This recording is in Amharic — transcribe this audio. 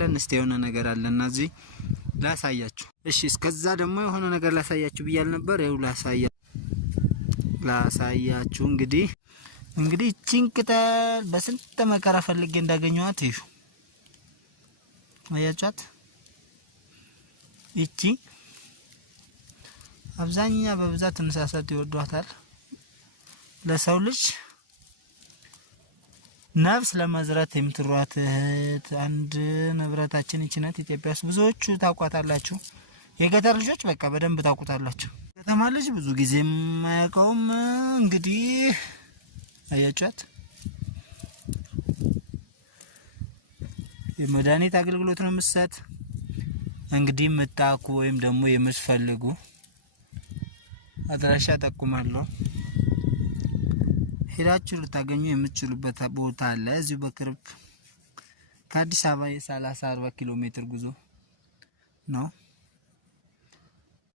ለንስቴ የሆነ ነገር አለና እዚህ ላሳያችሁ። እሺ እስከዛ ደግሞ የሆነ ነገር ላሳያችሁ ብያል ነበር። ይኸው ላሳያችሁ እንግዲህ እቺን ቅጠል በስንት መከራ ፈልጌ እንዳገኘኋት ይሁ አያቻት። እቺ አብዛኛው በብዛት እንስሳት ይወዷታል። ለሰው ልጅ ነፍስ ለመዝራት የምትሯት አንድ ንብረታችን እቺ ናት። ኢትዮጵያ ውስጥ ብዙዎቹ ታውቋታላችሁ። የገጠር ልጆች በቃ በደንብ ታውቁታላችሁ። ከተማ ልጅ ብዙ ጊዜ የማያውቀውም እንግዲህ አያቻት። የመድኃኒት አገልግሎት ነው የምትሰጥ። እንግዲህ የምታውቁ ወይም ደግሞ የምትፈልጉ አድራሻ ጠቁማለሁ። ሄዳችሁ ልታገኙ የምትችሉበት ቦታ አለ። እዚሁ በቅርብ ከአዲስ አበባ የ30-40 ኪሎ ሜትር ጉዞ ነው።